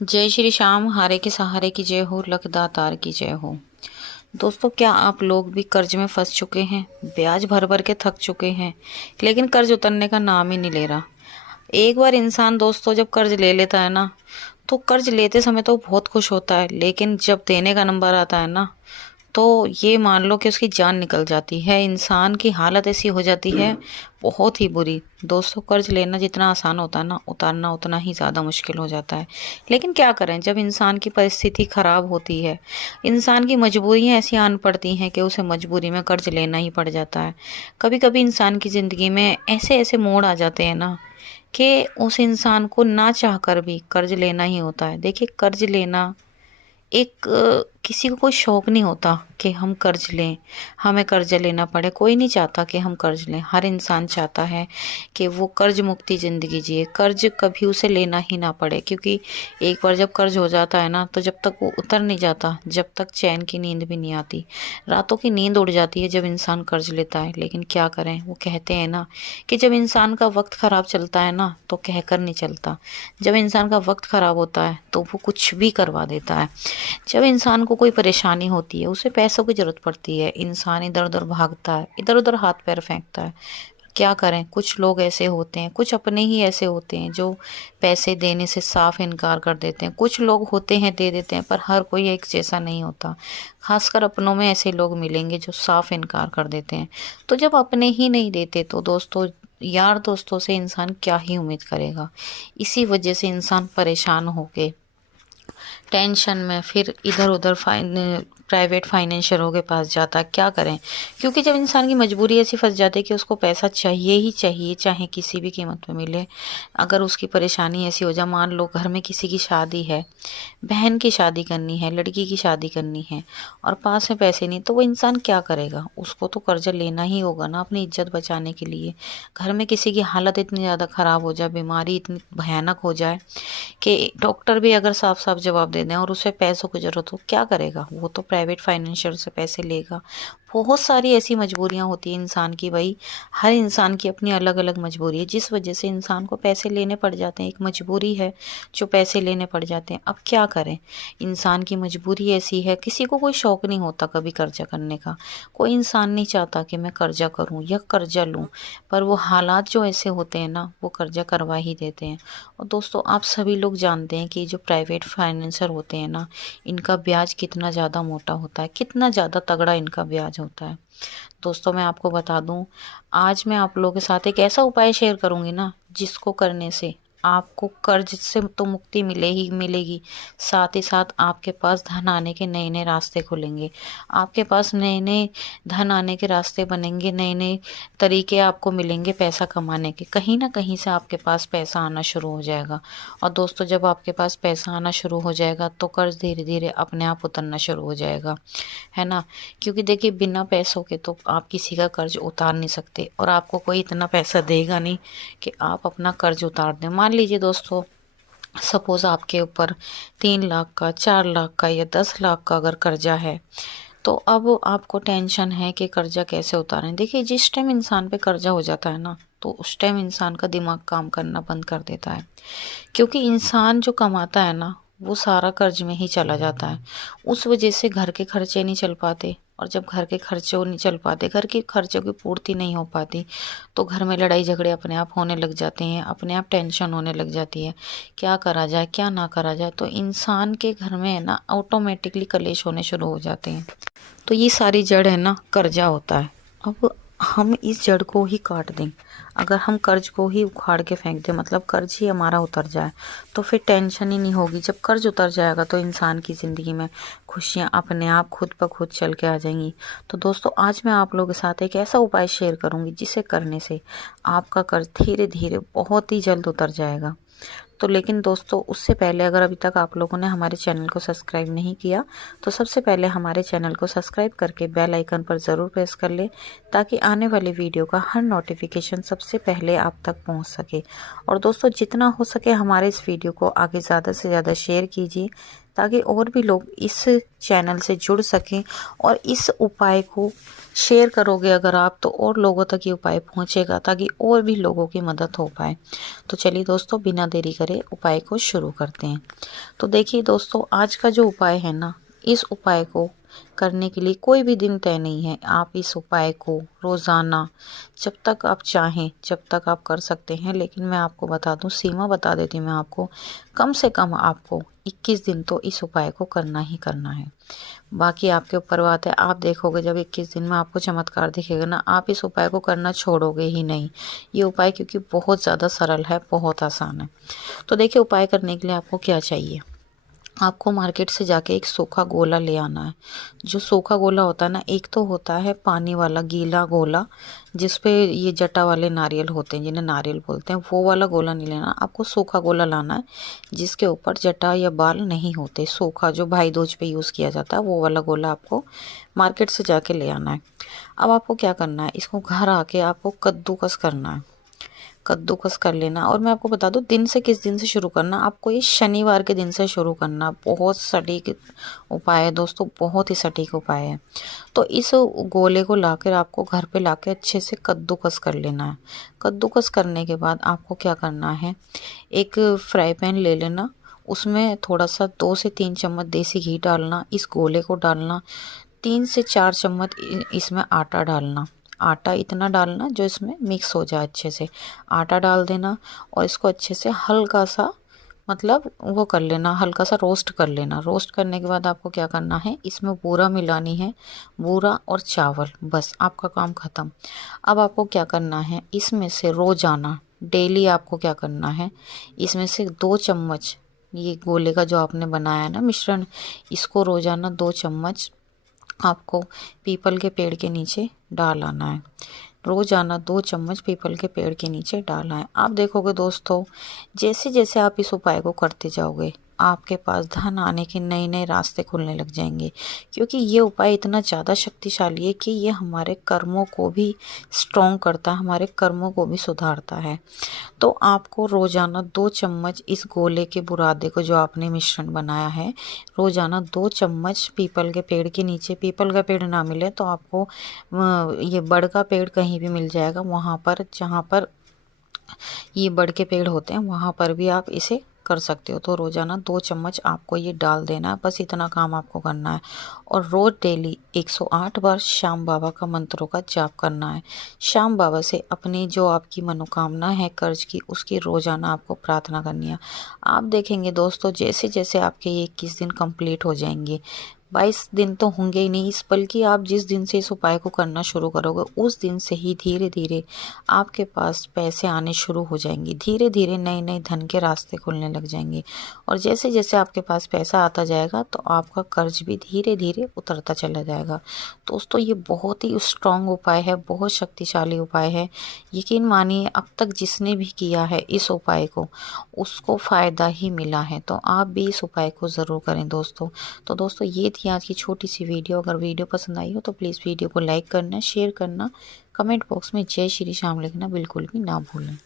जय श्री श्याम, हारे के सहारे की जय हो, लख दातार की जय हो। दोस्तों, क्या आप लोग भी कर्ज में फंस चुके हैं? ब्याज भर भर के थक चुके हैं, लेकिन कर्ज उतरने का नाम ही नहीं ले रहा। एक बार इंसान दोस्तों जब कर्ज ले लेता है ना, तो कर्ज लेते समय तो बहुत खुश होता है, लेकिन जब देने का नंबर आता है ना, तो ये मान लो कि उसकी जान निकल जाती है। इंसान की हालत ऐसी हो जाती है, बहुत ही बुरी। दोस्तों, कर्ज लेना जितना आसान होता है ना, उतारना उतना ही ज़्यादा मुश्किल हो जाता है। लेकिन क्या करें, जब इंसान की परिस्थिति खराब होती है, इंसान की मजबूरियां ऐसी आन पड़ती हैं कि उसे मजबूरी में कर्ज लेना ही पड़ जाता है। कभी कभी इंसान की ज़िंदगी में ऐसे ऐसे मोड़ आ जाते हैं ना, कि उस इंसान को ना चाह कर भी कर्ज लेना ही होता है। देखिए, कर्ज लेना एक किसी को कोई शौक नहीं होता कि हम कर्ज लें, हमें कर्ज लेना पड़े। कोई नहीं चाहता कि हम कर्ज लें। हर इंसान चाहता है कि वो कर्ज मुक्ति ज़िंदगी जिए, कर्ज कभी उसे लेना ही ना पड़े। क्योंकि एक बार जब कर्ज हो जाता है ना, तो जब तक वो उतर नहीं जाता, जब तक चैन की नींद भी नहीं आती। रातों की नींद उड़ जाती है जब इंसान कर्ज लेता है। लेकिन क्या करें, वो कहते हैं ना कि जब इंसान का वक्त ख़राब चलता है ना, तो कहकर नहीं चलता। जब इंसान का वक्त ख़राब होता है तो वो कुछ भी करवा देता है। जब इंसान को कोई परेशानी होती है, उसे पैसों की जरूरत पड़ती है, इंसान इधर उधर भागता है, इधर उधर हाथ पैर फेंकता है। क्या करें, कुछ लोग ऐसे होते हैं, कुछ अपने ही ऐसे होते हैं जो पैसे देने से साफ इनकार कर देते हैं। कुछ लोग होते हैं दे देते हैं, पर हर कोई एक जैसा नहीं होता। खासकर अपनों में ऐसे लोग मिलेंगे जो साफ इनकार कर देते हैं। तो जब अपने ही नहीं देते, तो दोस्तों यार दोस्तों से इंसान क्या ही उम्मीद करेगा। इसी वजह से इंसान परेशान होके, टेंशन में, फिर इधर उधर प्राइवेट फाइनेंशियरों के पास जाता है। क्या करें, क्योंकि जब इंसान की मजबूरी ऐसी फंस जाती है कि उसको पैसा चाहिए ही चाहिए, चाहे किसी भी कीमत में मिले। अगर उसकी परेशानी ऐसी हो जाए, मान लो घर में किसी की शादी है, बहन की शादी करनी है, लड़की की शादी करनी है, और पास में पैसे नहीं, तो वो इंसान क्या करेगा? उसको तो कर्जा लेना ही होगा ना, अपनी इज्जत बचाने के लिए। घर में किसी की हालत इतनी ज़्यादा ख़राब हो जाए, बीमारी इतनी भयानक हो जाए कि डॉक्टर भी अगर साफ साफ जवाब दे दें और उसे पैसों की ज़रूरत हो, क्या करेगा? वो तो प्राइवेट फाइनेंशियल से पैसे लेगा। बहुत सारी ऐसी मजबूरियां होती हैं इंसान की। भाई, हर इंसान की अपनी अलग अलग मजबूरी है, जिस वजह से इंसान को पैसे लेने पड़ जाते हैं। एक मजबूरी है जो पैसे लेने पड़ जाते हैं। अब क्या करें, इंसान की मजबूरी ऐसी है। किसी को कोई शौक नहीं होता कभी कर्जा करने का। कोई इंसान नहीं चाहता कि मैं कर्जा करूं या कर्जा लूं, पर वो हालात जो ऐसे होते हैं ना, वो कर्जा करवा ही देते हैं। और दोस्तों, आप सभी लोग जानते हैं कि जो प्राइवेट फाइनेंसर होते हैं ना, इनका ब्याज कितना ज़्यादा मोटा होता है, कितना ज़्यादा तगड़ा इनका ब्याज होता है। दोस्तों, मैं आपको बता दूं, आज मैं आप लोगों के साथ एक ऐसा उपाय शेयर करूंगी ना, जिसको करने से आपको कर्ज से तो मुक्ति मिले ही मिलेगी, साथ ही साथ आपके पास धन आने के नए नए रास्ते खुलेंगे। आपके पास नए नए धन आने के रास्ते बनेंगे, नए नए तरीके आपको मिलेंगे पैसा कमाने के। कहीं ना कहीं से आपके पास पैसा आना शुरू हो जाएगा। और दोस्तों, जब आपके पास पैसा आना शुरू हो जाएगा, तो कर्ज धीरे धीरे अपने आप उतरना शुरू हो जाएगा, है ना। क्योंकि देखिए, बिना पैसों के तो आप किसी का कर्ज उतार नहीं सकते, और आपको कोई इतना पैसा देगा नहीं कि आप अपना कर्ज उतार दें। मान लीजिए दोस्तों, सपोज आपके ऊपर 3 लाख का, 4 लाख का या 10 लाख का अगर कर्जा है, तो अब आपको टेंशन है कि कर्जा कैसे उतारें। देखिए, जिस टाइम इंसान पे कर्जा हो जाता है ना, तो उस टाइम इंसान का दिमाग काम करना बंद कर देता है। क्योंकि इंसान जो कमाता है ना, वो सारा कर्ज में ही चला जाता है। उस वजह से घर के खर्चे नहीं चल पाते, और जब घर के खर्चे नहीं चल पाते, घर के खर्चों की पूर्ति नहीं हो पाती, तो घर में लड़ाई झगड़े अपने आप होने लग जाते हैं, अपने आप टेंशन होने लग जाती है। क्या करा जाए, क्या ना करा जाए, तो इंसान के घर में है ना, ऑटोमेटिकली कलेश होने शुरू हो जाते हैं। तो ये सारी जड़ है ना, कर्जा होता है। अब हम इस जड़ को ही काट दें, अगर हम कर्ज को ही उखाड़ के फेंक दें, मतलब कर्ज ही हमारा उतर जाए, तो फिर टेंशन ही नहीं होगी। जब कर्ज उतर जाएगा, तो इंसान की ज़िंदगी में खुशियाँ अपने आप खुद ब खुद चल के आ जाएंगी। तो दोस्तों, आज मैं आप लोगों के साथ एक ऐसा उपाय शेयर करूंगी, जिसे करने से आपका कर्ज धीरे धीरे बहुत ही जल्द उतर जाएगा। तो लेकिन दोस्तों, उससे पहले अगर अभी तक आप लोगों ने हमारे चैनल को सब्सक्राइब नहीं किया, तो सबसे पहले हमारे चैनल को सब्सक्राइब करके बेल आइकन पर ज़रूर प्रेस कर ले, ताकि आने वाले वीडियो का हर नोटिफिकेशन सबसे पहले आप तक पहुंच सके। और दोस्तों, जितना हो सके हमारे इस वीडियो को आगे ज़्यादा से ज़्यादा शेयर कीजिए, ताकि और भी लोग इस चैनल से जुड़ सकें। और इस उपाय को शेयर करोगे अगर आप, तो और लोगों तक ये उपाय पहुंचेगा, ताकि और भी लोगों की मदद हो पाए। तो चलिए दोस्तों, बिना देरी करे उपाय को शुरू करते हैं। तो देखिए दोस्तों, आज का जो उपाय है ना, इस उपाय को करने के लिए कोई भी दिन तय नहीं है। आप इस उपाय को रोज़ाना जब तक आप चाहें, जब तक आप कर सकते हैं। लेकिन मैं आपको बता दूं, सीमा बता देती हूँ मैं आपको, कम से कम आपको 21 दिन तो इस उपाय को करना ही करना है। बाकी आपके ऊपर बात है। आप देखोगे जब 21 दिन में आपको चमत्कार दिखेगा ना, आप इस उपाय को करना छोड़ोगे ही नहीं। ये उपाय क्योंकि बहुत ज़्यादा सरल है, बहुत आसान है। तो देखिए, उपाय करने के लिए आपको क्या चाहिए। आपको मार्केट से जाके एक सूखा गोला ले आना है। जो सूखा गोला होता है ना, एक तो होता है पानी वाला गीला गोला, जिस पे ये जटा वाले नारियल होते हैं, जिन्हें नारियल बोलते हैं, वो वाला गोला नहीं लेना। आपको सूखा गोला लाना है जिसके ऊपर जटा या बाल नहीं होते। सूखा जो भाई दूज पे यूज़ किया जाता है, वो वाला गोला आपको मार्केट से जाके ले आना है। अब आपको क्या करना है, इसको घर आके आपको कद्दूकस करना है। कद्दूकस कर लेना। और मैं आपको बता दूं, दिन से किस दिन से शुरू करना, आपको ये शनिवार के दिन से शुरू करना। बहुत सटीक उपाय है दोस्तों, बहुत ही सटीक उपाय है। तो इस गोले को लाकर आपको घर पे लाके अच्छे से कद्दूकस कर लेना है। कद्दूकस करने के बाद आपको क्या करना है, एक फ्राई पैन ले लेना, उसमें थोड़ा सा 2 से 3 चम्मच देसी घी डालना, इस गोले को डालना, 3 से 4 चम्मच इसमें आटा डालना। आटा इतना डालना जो इसमें मिक्स हो जाए अच्छे से। आटा डाल देना और इसको अच्छे से हल्का सा, मतलब वो कर लेना, हल्का सा रोस्ट कर लेना। रोस्ट करने के बाद आपको क्या करना है, इसमें बूरा मिलानी है, बूरा और चावल, बस आपका काम ख़त्म। अब आपको क्या करना है, इसमें से रोज़ाना डेली आपको क्या करना है, इसमें से 2 चम्मच, ये गोले का जो आपने बनाया है ना मिश्रण, इसको रोज़ाना 2 चम्मच आपको पीपल के पेड़ के नीचे डाल आना है। रोज़ाना 2 चम्मच पीपल के पेड़ के नीचे डालना है। आप देखोगे दोस्तों, जैसे जैसे आप इस उपाय को करते जाओगे, आपके पास धन आने के नए नए रास्ते खुलने लग जाएंगे। क्योंकि ये उपाय इतना ज़्यादा शक्तिशाली है कि ये हमारे कर्मों को भी स्ट्रॉन्ग करता है, हमारे कर्मों को भी सुधारता है। तो आपको रोज़ाना 2 चम्मच इस गोले के बुरादे को, जो आपने मिश्रण बनाया है, रोज़ाना 2 चम्मच पीपल के पेड़ के नीचे, पीपल का पेड़ ना मिले तो आपको ये बड़ का पेड़ कहीं भी मिल जाएगा, वहाँ पर जहाँ पर ये बड़ के पेड़ होते हैं वहाँ पर भी आप इसे कर सकते हो। तो रोज़ाना 2 चम्मच आपको ये डाल देना है, बस इतना काम आपको करना है। और रोज़ डेली 108 बार श्याम बाबा का मंत्रों का जाप करना है। श्याम बाबा से अपनी जो आपकी मनोकामना है कर्ज की, उसकी रोज़ाना आपको प्रार्थना करनी है। आप देखेंगे दोस्तों, जैसे जैसे आपके ये 21 दिन कंप्लीट हो जाएंगे, 22 दिन तो होंगे ही नहीं, बल्कि आप जिस दिन से इस उपाय को करना शुरू करोगे, उस दिन से ही धीरे धीरे आपके पास पैसे आने शुरू हो जाएंगे। धीरे धीरे नए नए धन के रास्ते खुलने लग जाएंगे। और जैसे जैसे आपके पास पैसा आता जाएगा, तो आपका कर्ज भी धीरे धीरे उतरता चला जाएगा। दोस्तों, ये बहुत ही स्ट्रॉन्ग उपाय है, बहुत शक्तिशाली उपाय है। यकीन मानिए, अब तक जिसने भी किया है इस उपाय को, उसको फ़ायदा ही मिला है। तो आप भी इस उपाय को ज़रूर करें दोस्तों। तो दोस्तों, ये थी आज की छोटी सी वीडियो। अगर वीडियो पसंद आई हो तो प्लीज़ वीडियो को लाइक करना, शेयर करना, कमेंट बॉक्स में जय श्री श्याम लिखना बिल्कुल भी ना भूलें।